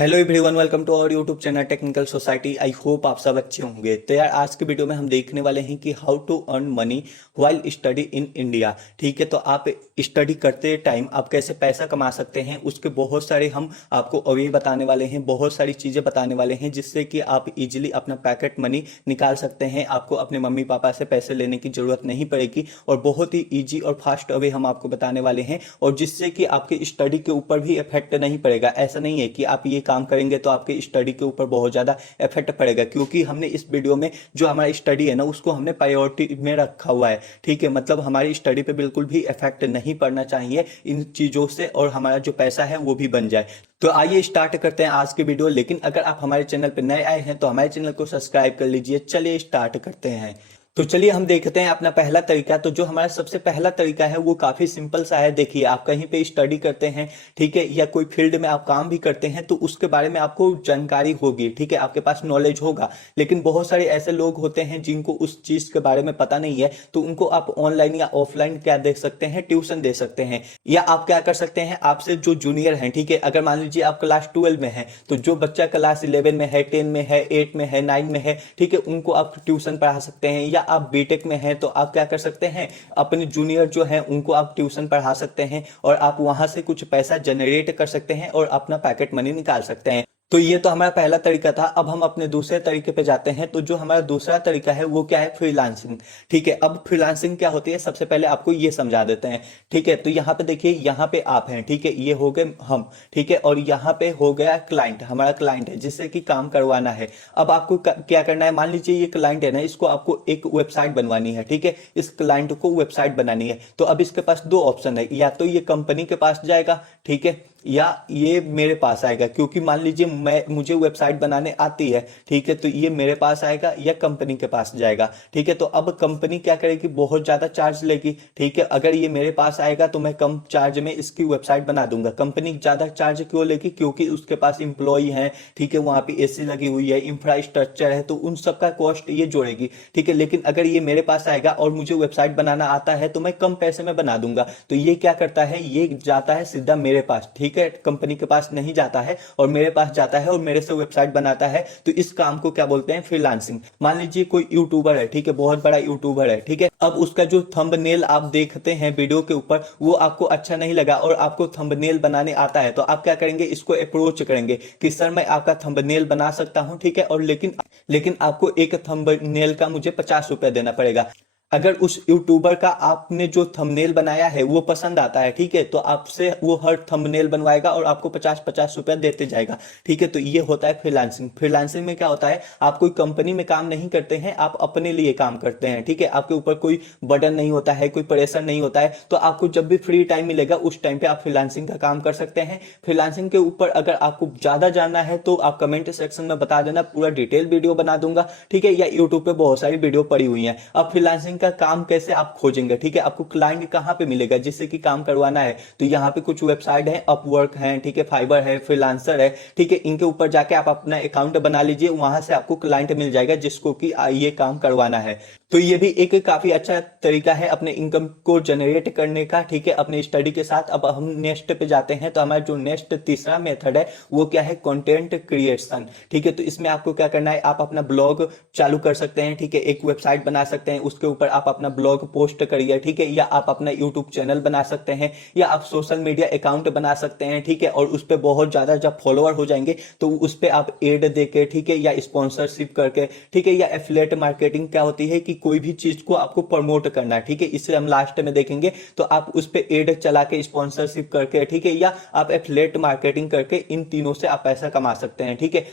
Hello everyone, welcome to our YouTube channel Technical Society. I hope आप सब अच्छे होंगे। तो यार आज के वीडियो में हम देखने वाले हैं कि how to earn money while study in India. ठीक है, तो आप स्टडी करते टाइम आप कैसे पैसा कमा सकते हैं, उसके बहुत सारे हम आपको अवे बताने वाले हैं, बहुत सारी चीज़ें बताने वाले हैं जिससे कि आप इजीली अपना पैकेट मनी निकाल सकते हैं। आपको अपने मम्मी पापा से पैसे लेने की ज़रूरत नहीं पड़ेगी और बहुत ही ईजी और फास्ट अवे हम आपको बताने वाले हैं, और जिससे कि आपके स्टडी के ऊपर भी इफेक्ट नहीं पड़ेगा। ऐसा नहीं है कि आप ये काम करेंगे तो आपके स्टडी के ऊपर बहुत ज़्यादा इफेक्ट पड़ेगा, क्योंकि हमने इस वीडियो में जो हमारी स्टडी है ना उसको हमने प्रायोरिटी में रखा हुआ है। ठीक है, मतलब हमारी स्टडी पे बिल्कुल भी इफेक्ट नहीं पड़ना चाहिए इन चीज़ों से, और हमारा जो पैसा है वो भी बन जाए। तो आइए स्टार्ट करते हैं आज की वीडियो। लेकिन अगर आप हमारे चैनल पर नए आए हैं तो हमारे चैनल को सब्सक्राइब कर लीजिए। चलिए स्टार्ट करते हैं। तो चलिए हम देखते हैं अपना पहला तरीका। तो जो हमारा सबसे पहला तरीका है वो काफी सिंपल सा है। देखिए, आप कहीं पे स्टडी करते हैं, ठीक है, या कोई फील्ड में आप काम भी करते हैं तो उसके बारे में आपको जानकारी होगी, ठीक है, आपके पास नॉलेज होगा। लेकिन बहुत सारे ऐसे लोग होते हैं जिनको उस चीज के बारे में पता नहीं है, तो उनको आप ऑनलाइन या ऑफलाइन क्या दे सकते हैं, ट्यूशन दे सकते हैं। या आप क्या कर सकते हैं, आपसे जो जूनियर हैं, ठीक है, अगर मान लीजिए आप क्लास 12 में हैं तो जो बच्चा क्लास 11 में है, 10 में है, 8 में है, 9 में है, ठीक है, उनको आप ट्यूशन पढ़ा सकते हैं। या आप बीटेक में हैं तो आप क्या कर सकते हैं, अपने जूनियर जो हैं उनको आप ट्यूशन पढ़ा सकते हैं और आप वहां से कुछ पैसा जनरेट कर सकते हैं और अपना पैकेट मनी निकाल सकते हैं। तो ये तो हमारा पहला तरीका था। अब हम अपने दूसरे तरीके पे जाते हैं। तो जो हमारा दूसरा तरीका है वो क्या है, फ्रीलांसिंग। ठीक है, अब फ्रीलांसिंग क्या होती है, सबसे पहले आपको ये समझा देते हैं। ठीक है, तो यहाँ पे देखिए, यहाँ पे आप हैं, ठीक है, ये हो गए हम, ठीक है, और यहाँ पे हो गया क्लाइंट, हमारा क्लाइंट है जिससे कि काम करवाना है। अब आपको क्या करना है, मान लीजिए ये क्लाइंट है ना, इसको आपको एक वेबसाइट बनवानी है। ठीक है, इस क्लाइंट को वेबसाइट बनानी है। तो अब इसके पास दो ऑप्शन है, या तो ये कंपनी के पास जाएगा, ठीक है, या ये मेरे पास आएगा। क्योंकि मान लीजिए मुझे वेबसाइट बनाने आती है, ठीक है, तो ये मेरे पास आएगा या कंपनी के पास जाएगा। ठीक है, तो अब कंपनी क्या करेगी, बहुत ज्यादा चार्ज लेगी। ठीक है, अगर ये मेरे पास आएगा तो मैं कम चार्ज में इसकी वेबसाइट बना दूंगा। कंपनी ज्यादा चार्ज क्यों लेगी, क्योंकि उसके पास इंप्लॉई है, ठीक है, वहां पे एसी लगी हुई है, इंफ्रास्ट्रक्चर है, तो उन सबका कॉस्ट ये जोड़ेगी। ठीक है, लेकिन अगर ये मेरे पास आएगा और मुझे वेबसाइट बनाना आता है तो मैं कम पैसे में बना दूंगा। तो ये क्या करता है, ये जाता है सीधा मेरे पास, ठीक है, कंपनी के पास नहीं जाता है और मेरे पास जाता है और मेरे से वेबसाइट बनाता है। तो इस काम को क्या बोलते हैं, फ्रीलांसिंग। मान लीजिए कोई यूट्यूबर है, ठीक है, बहुत बड़ा यूट्यूबर है, ठीक है, अब उसका जो थंबनेल आप देखते हैं वीडियो के ऊपर वो आपको अच्छा नहीं लगा और आपको थंबनेल बनाने आता है, तो आप क्या करेंगे, इसको अप्रोच करेंगे कि सर मैं आपका थंबनेल बना सकता हूं, ठीक है, और लेकिन आपको एक थंबनेल का मुझे 50 रुपए देना पड़ेगा। अगर उस यूट्यूबर का आपने जो थंबनेल बनाया है वो पसंद आता है, ठीक है, तो आपसे वो हर थंबनेल बनवाएगा और आपको 50-50 रुपया देते जाएगा। ठीक है, तो ये होता है फ्रीलांसिंग। फ्रीलांसिंग में क्या होता है, आप कोई कंपनी में काम नहीं करते हैं, आप अपने लिए काम करते हैं। ठीक है, आपके ऊपर कोई बर्डन नहीं होता है, कोई प्रेशर नहीं होता है, तो आपको जब भी फ्री टाइम मिलेगा उस टाइम पे आप फ्रीलांसिंग का काम कर सकते हैं। फ्रीलांसिंग के ऊपर अगर आपको ज्यादा जानना है तो आप कमेंट सेक्शन में बता देना, पूरा डिटेल वीडियो बना दूंगा। ठीक है, या यूट्यूब पे बहुत सारी वीडियो पड़ी हुई है। अब फ्रीलांसिंग का काम कैसे आप खोजेंगे, ठीक है, आपको क्लाइंट कहां पे मिलेगा जिससे कि काम करवाना है, तो यहाँ पे कुछ वेबसाइट है, अपवर्क है, ठीक है, फाइबर है, फ्रीलांसर है, ठीक है, इनके ऊपर जाके आप अपना अकाउंट बना लीजिए, वहां से आपको क्लाइंट मिल जाएगा जिसको कि ये काम करवाना है। तो ये भी एक काफी अच्छा तरीका है अपने इनकम को जनरेट करने का, ठीक है, अपने स्टडी के साथ। अब हम नेक्स्ट पे जाते हैं। तो हमारा जो नेक्स्ट तीसरा मेथड है वो क्या है, कंटेंट क्रिएशन। ठीक है, तो इसमें आपको क्या करना है, आप अपना ब्लॉग चालू कर सकते हैं, ठीक है, एक वेबसाइट बना सकते हैं, उसके ऊपर आप अपना ब्लॉग पोस्ट करिए, ठीक है, या आप अपना यूट्यूब चैनल बना सकते हैं, या आप सोशल मीडिया अकाउंट बना सकते हैं। ठीक है, और उस पर बहुत ज्यादा जब फॉलोअर हो जाएंगे तो उस पर आप एड देके, ठीक है, या स्पॉन्सरशिप करके, ठीक है, या एफिलिएट मार्केटिंग क्या होती है कि कोई भी चीज को आपको प्रमोट करना है, ठीक है, इसे हम लास्ट में देखेंगे। तो आप उस पे एड चला के, स्पॉन्सरशिप करके, ठीक है, या आप एफिलिएट मार्केटिंग करके इन तीनों से आप पैसा कमा सकते हैं। ठीक है,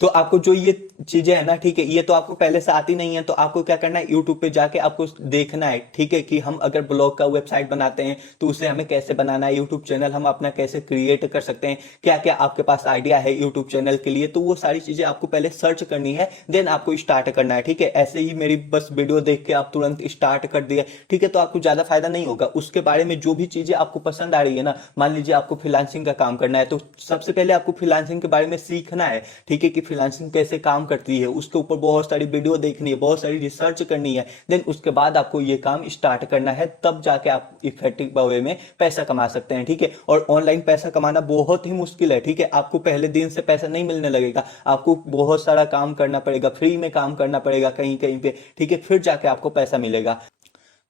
तो आपको जो ये चीजें है ना, ठीक है, ये तो आपको पहले से आती नहीं है, तो आपको क्या करना है, यूट्यूब पे जाके आपको देखना है, ठीक है, कि हम अगर ब्लॉग का वेबसाइट बनाते हैं तो उसे हमें कैसे बनाना है, यूट्यूब चैनल हम अपना कैसे क्रिएट कर सकते हैं, क्या क्या आपके पास आइडिया है यूट्यूब चैनल के लिए, तो वो सारी चीजें आपको पहले सर्च करनी है, देन आपको स्टार्ट करना है। ठीक है, ऐसे ही मेरी बस वीडियो देख के आप तुरंत स्टार्ट कर दिया, ठीक है, तो आपको ज्यादा फायदा नहीं होगा। उसके बारे में जो भी चीजें आपको पसंद आ रही है ना, मान लीजिए आपको फ्रीलांसिंग का काम करना है, तो सबसे पहले आपको फ्रीलांसिंग के बारे में सीखना है, ठीक है, कि फ्रीलांसिंग कैसे काम करती है, उसके ऊपर बहुत सारी वीडियो देखनी है, बहुत सारी रिसर्च करनी है, देन उसके बाद आपको ये काम स्टार्ट करना है, तब जाके आप इफेक्टिव वे में पैसा कमा सकते हैं। ठीक है, और ऑनलाइन पैसा कमाना बहुत ही मुश्किल है। ठीक है, आपको पहले दिन से पैसा नहीं मिलने लगेगा, आपको बहुत सारा काम करना पड़ेगा, फ्री में काम करना पड़ेगा कहीं कहीं पे। ठीक है, फिर जाके आपको पैसा मिलेगा।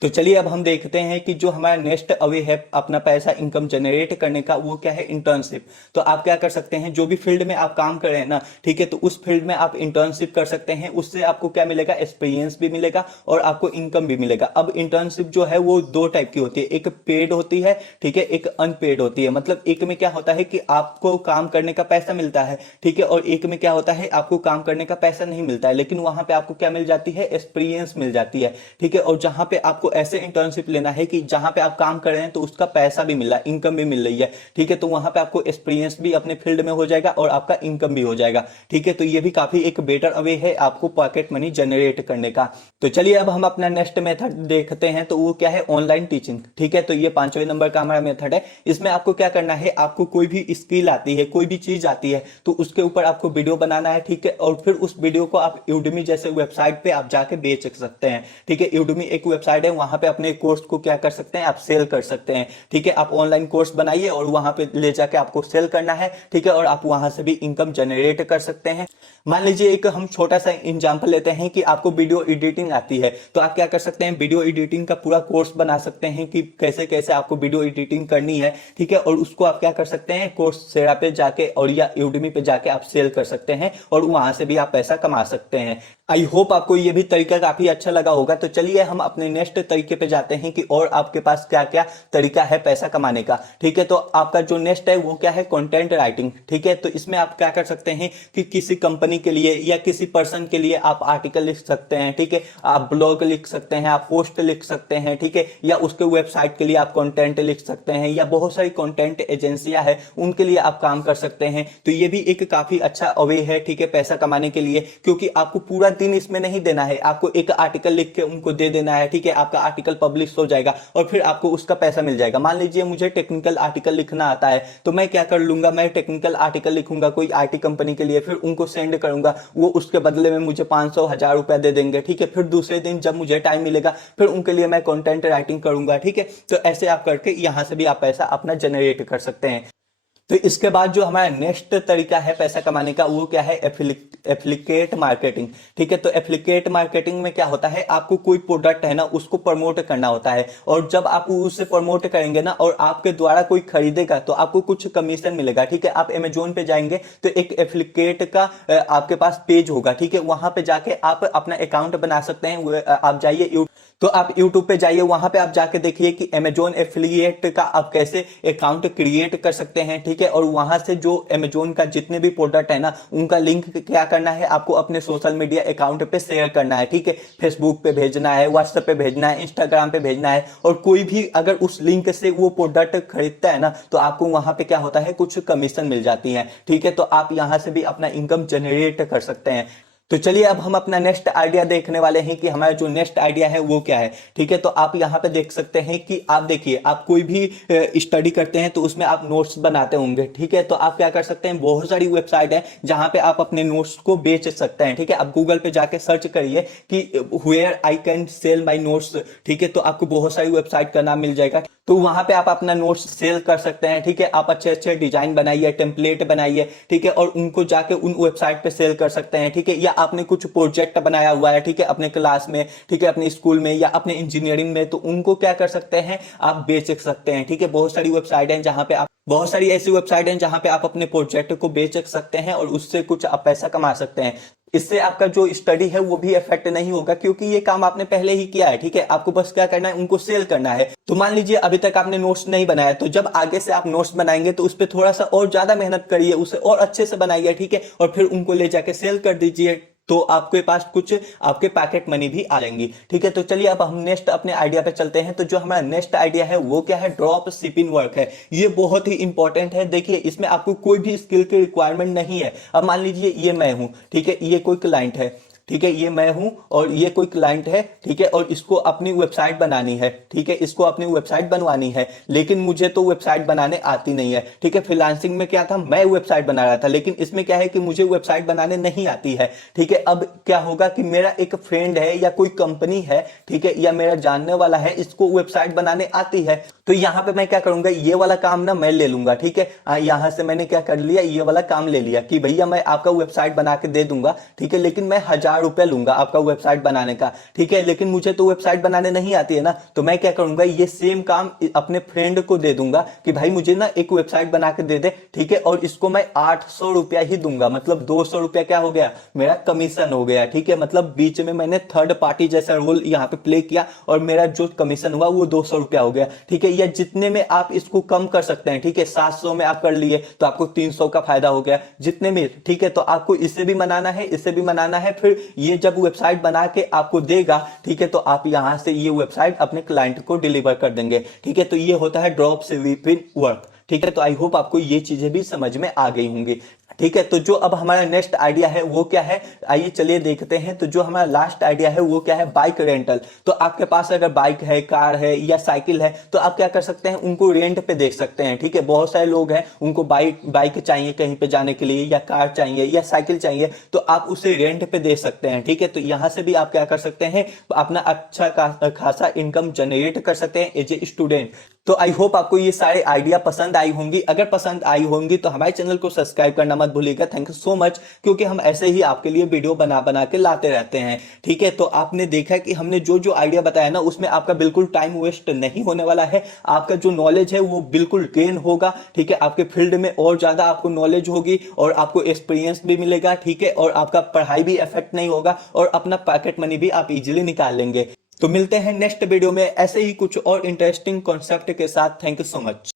तो चलिए अब हम देखते हैं कि जो हमारा नेक्स्ट अवे है अपना पैसा इनकम जनरेट करने का, वो क्या है, इंटर्नशिप। तो आप क्या कर सकते हैं, जो भी फील्ड में आप काम कर रहे हैं ना, ठीक है, तो उस फील्ड में आप इंटर्नशिप कर सकते हैं। उससे आपको क्या मिलेगा, एक्सपीरियंस भी मिलेगा और आपको इनकम भी मिलेगा। अब इंटर्नशिप जो है वो दो टाइप की होती है, एक पेड होती है, ठीक है, एक अनपेड होती है। मतलब एक में क्या होता है कि आपको काम करने का पैसा मिलता है, ठीक है, और एक में क्या होता है आपको काम करने का पैसा नहीं मिलता है, लेकिन वहां पे आपको क्या मिल जाती है, एक्सपीरियंस मिल जाती है। ठीक है, और जहां पे आपको ऐसे इंटर्नशिप लेना है कि जहां पे आप काम कर रहे हैं तो उसका पैसा भी मिल रहा है, इनकम भी मिल रही है। ठीक है, तो वहां पे आपको एक्सपीरियंस भी अपने फील्ड में हो जाएगा और आपका इनकम भी हो जाएगा। ठीक है, तो ये भी काफी एक बेटर अवे है आपको पॉकेट मनी जनरेट करने का। तो चलिए अब हम अपना नेक्स्ट मेथड देखते हैं, तो वो क्या है, ऑनलाइन टीचिंग। ठीक है, तो ये 5वें नंबर का हमारा मेथड है। इसमें आपको क्या करना है, आपको कोई भी स्किल आती है, कोई भी चीज आती है, तो उसके ऊपर आपको वीडियो बनाना है। ठीक है, और फिर उस वीडियो को आप यूडेमी जैसे वेबसाइट पे आप जाके बेच सकते हैं। ठीक है, यूडेमी एक वेबसाइट है, वहां पे अपने कोर्स को क्या कर सकते हैं, आप सेल कर सकते हैं। ठीक है, आप ऑनलाइन कोर्स बनाइए और वहां पे ले जाके आपको सेल करना है। ठीक है, और आप वहां से भी इनकम जनरेट कर सकते हैं। मान लीजिए एक हम छोटा सा एग्जांपल लेते हैं कि आपको वीडियो एडिटिंग आती है, तो आप क्या कर सकते हैं, वीडियो एडिटिंग का पूरा कोर्स बना सकते हैं कि कैसे कैसे आपको वीडियो एडिटिंग करनी है। ठीक है, और उसको आप क्या कर सकते हैं, कोर्सेरा पे जाके और या यूडेमी पे जाके आप सेल कर सकते हैं और वहां से भी आप पैसा कमा सकते हैं। आई होप आपको ये भी तरीका काफी अच्छा लगा होगा। तो चलिए हम अपने नेक्स्ट तरीके पे जाते हैं कि और आपके पास क्या क्या तरीका है पैसा कमाने का। ठीक है, तो आपका जो नेक्स्ट है वो क्या है, कंटेंट राइटिंग। ठीक है, तो इसमें आप क्या कर सकते हैं कि किसी कंपनी के लिए या किसी पर्सन के लिए आप आर्टिकल लिख सकते हैं। ठीक है, आप ब्लॉग लिख सकते हैं, आप पोस्ट लिख सकते हैं। ठीक है, या उसके वेबसाइट के लिए आप कंटेंट लिख सकते हैं, या बहुत सारी कंटेंट एजेंसियां हैं उनके लिए आप काम कर सकते हैं। तो ये भी एक काफी अच्छा वे है, ठीक है, पैसा कमाने के लिए, क्योंकि आपको पूरा दिन इसमें नहीं देना है, आपको एक आर्टिकल लिख के उनको दे देना है। ठीक है, आपका आर्टिकल पब्लिश हो जाएगा और फिर आपको उसका पैसा मिल जाएगा। मान लीजिए मुझे टेक्निकल आर्टिकल लिखना आता है, तो मैं क्या कर लूंगा, मैं टेक्निकल आर्टिकल लिखूंगा कोई आईटी कंपनी के लिए, फिर उनको सेंड करूंगा, वो उसके बदले में मुझे 500 1000 रुपया दे देंगे। ठीक है, फिर दूसरे दिन जब मुझे टाइम मिलेगा फिर उनके लिए मैं कंटेंट राइटिंग करूंगा। ठीक है, तो ऐसे आप करके यहां से भी आप पैसा अपना जनरेट कर सकते हैं। तो इसके बाद जो हमारा नेक्स्ट तरीका है पैसा कमाने का, वो क्या है, एप्लीकेट मार्केटिंग। ठीक है, तो एप्लीकेट मार्केटिंग में क्या होता है, आपको कोई प्रोडक्ट है ना उसको प्रमोट करना होता है, और जब आप उसे प्रमोट करेंगे ना और आपके द्वारा कोई खरीदेगा तो आपको कुछ कमीशन मिलेगा। ठीक है, आप अमेजोन पे जाएंगे तो एक एप्लीकेट का आपके पास पेज होगा। ठीक है, वहां पे जाके आप अपना अकाउंट बना सकते हैं। आप जाइए तो आप YouTube पे जाइए, वहां पे आप जाके देखिए कि Amazon एफिलिएट का आप कैसे अकाउंट क्रिएट कर सकते हैं। ठीक है, और वहां से जो Amazon का जितने भी प्रोडक्ट है ना उनका लिंक क्या करना है, आपको अपने सोशल मीडिया अकाउंट पे शेयर करना है। ठीक है, फेसबुक पे भेजना है, व्हाट्सएप पे भेजना है, इंस्टाग्राम पे भेजना है, और कोई भी अगर उस लिंक से वो प्रोडक्ट खरीदता है ना तो आपको वहां पे क्या होता है, कुछ कमीशन मिल जाती है। ठीक है, तो आप यहां से भी अपना इनकम जनरेट कर सकते हैं। तो चलिए अब हम अपना नेक्स्ट आइडिया देखने वाले हैं कि हमारा जो नेक्स्ट आइडिया है वो क्या है। ठीक है, तो आप यहाँ पे देख सकते हैं कि आप देखिए, आप कोई भी स्टडी करते हैं तो उसमें आप नोट्स बनाते होंगे। ठीक है, तो आप क्या कर सकते हैं, बहुत सारी वेबसाइट है जहां पे आप अपने नोट्स को बेच सकते हैं। ठीक है, आप गूगल पे जाके सर्च करिए कि where I can sell my notes. ठीक है, तो आपको बहुत सारी वेबसाइट का नाम मिल जाएगा, तो वहां पे आप अपना नोट्स सेल कर सकते हैं। ठीक है, आप अच्छे अच्छे डिजाइन बनाइए, टेम्पलेट बनाइए, ठीक है, और उनको जाके उन वेबसाइट पे सेल कर सकते हैं। ठीक है, या आपने कुछ प्रोजेक्ट बनाया हुआ है, ठीक है, अपने क्लास में, ठीक है, अपने स्कूल में या अपने इंजीनियरिंग में, तो उनको क्या कर सकते हैं, आप बेच सकते हैं। ठीक है, बहुत सारी वेबसाइट हैं जहां पे आप, बहुत सारी ऐसी वेबसाइट हैं जहां पे आप अपने प्रोजेक्ट को बेच सकते हैं और उससे कुछ आप पैसा कमा सकते हैं। इससे आपका जो स्टडी है वो भी इफेक्ट नहीं होगा, क्योंकि ये काम आपने पहले ही किया है। ठीक है, आपको बस क्या करना है, उनको सेल करना है। तो मान लीजिए अभी तक आपने नोट्स नहीं बनाया, तो जब आगे से आप नोट्स बनाएंगे तो उस पर थोड़ा सा और ज्यादा मेहनत करिए, उसे और अच्छे से बनाइए। ठीक है, और फिर उनको ले जाके सेल कर दीजिए, तो आपके पास कुछ आपके पैकेट मनी भी आ जाएंगी। ठीक है, तो चलिए अब हम नेक्स्ट अपने आइडिया पे चलते हैं। तो जो हमारा नेक्स्ट आइडिया है वो क्या है, ड्रॉप शिपिंग वर्क है। ये बहुत ही इंपॉर्टेंट है। देखिए, इसमें आपको कोई भी स्किल की रिक्वायरमेंट नहीं है। अब मान लीजिए ये मैं हूं, ठीक है, ये कोई क्लाइंट है, ठीक है, ये मैं हूं और ये कोई क्लाइंट है, ठीक है, और इसको अपनी वेबसाइट बनानी है, ठीक है, इसको अपनी वेबसाइट बनवानी है, लेकिन मुझे तो वेबसाइट बनाने आती नहीं है, ठीक है। फ्रीलांसिंग में क्या था, मैं वेबसाइट बना रहा था, लेकिन इसमें क्या है कि मुझे वेबसाइट बनाने नहीं आती है, ठीक है। अब क्या होगा कि मेरा एक फ्रेंड है या कोई कंपनी है, ठीक है, या मेरा जानने वाला है, इसको वेबसाइट बनाने आती है, तो यहां पे मैं क्या करूंगा, ये वाला काम ना मैं ले लूंगा, ठीक है। यहां से मैंने क्या कर लिया, ये वाला काम ले लिया कि भैया मैं आपका वेबसाइट बना के दे दूंगा, ठीक है, लेकिन मैं 1,000 रुपए लूंगा आपका वेबसाइट बनाने का, ठीक है, लेकिन मुझे तो वेबसाइट बनाने नहीं आती है ना, तो मैं क्या करूंगा, ये सेम काम अपने फ्रेंड को दे दूंगा कि भाई मुझे ना एक वेबसाइट बना के दे दे, ठीक है, और इसको मैं 800 रुपया ही दूंगा, मतलब 200 रुपया क्या हो गया, मेरा कमीशन हो गया, ठीक है। मतलब बीच में मैंने थर्ड पार्टी जैसा रोल यहाँ पे प्ले किया और मेरा जो कमीशन हुआ वो 200 रुपया हो गया, ठीक है। या जितने में आप इसको कम कर सकते हैं, ठीक है, 700 में आप कर लिए तो आपको 300 का फायदा हो गया, जितने में, ठीक है। तो आपको इसे भी मनाना है, इसे भी मनाना है, फिर ये जब वेबसाइट बना के आपको देगा, ठीक है, तो आप यहां से ये वेबसाइट अपने क्लाइंट को डिलीवर कर देंगे, ठीक है। तो ये होता है ड्रॉप शिपिंग वर्क, ठीक है। तो आई होप आपको ये चीजें भी समझ में आ गई होंगी, ठीक है। तो जो अब हमारा नेक्स्ट आइडिया है वो क्या है, आइए चलिए देखते हैं। तो जो हमारा लास्ट आइडिया है वो क्या है, बाइक रेंटल। तो आपके पास अगर बाइक है, कार है या साइकिल है, तो आप क्या कर सकते हैं, उनको रेंट पे देख सकते हैं, ठीक है। बहुत सारे लोग हैं उनको बाइक चाहिए कहीं पे जाने के लिए, या कार चाहिए या साइकिल चाहिए, तो आप उसे रेंट पे दे सकते हैं, ठीक है। तो यहां से भी आप क्या कर सकते हैं, अपना अच्छा खासा इनकम जनरेट कर सकते हैं एज ए स्टूडेंट। तो आई होप आपको ये सारे आइडिया पसंद आई होंगी, अगर पसंद आई होंगी तो हमारे चैनल को सब्सक्राइब करना मत भूलिएगा। थैंक यू सो मच, क्योंकि हम ऐसे ही आपके लिए वीडियो बना बना के लाते रहते हैं, ठीक है। तो आपने देखा कि हमने जो जो आइडिया बताया ना, उसमें आपका बिल्कुल टाइम वेस्ट नहीं होने वाला है, आपका जो नॉलेज है वो बिल्कुल गेन होगा, ठीक है। आपके फील्ड में और ज्यादा आपको नॉलेज होगी और आपको एक्सपीरियंस भी मिलेगा, ठीक है, और आपका पढ़ाई भी इफेक्ट नहीं होगा और अपना पॉकेट मनी भी आप इजीली निकाल लेंगे। तो मिलते हैं नेक्स्ट वीडियो में ऐसे ही कुछ और इंटरेस्टिंग कॉन्सेप्ट के साथ। Thank you so much.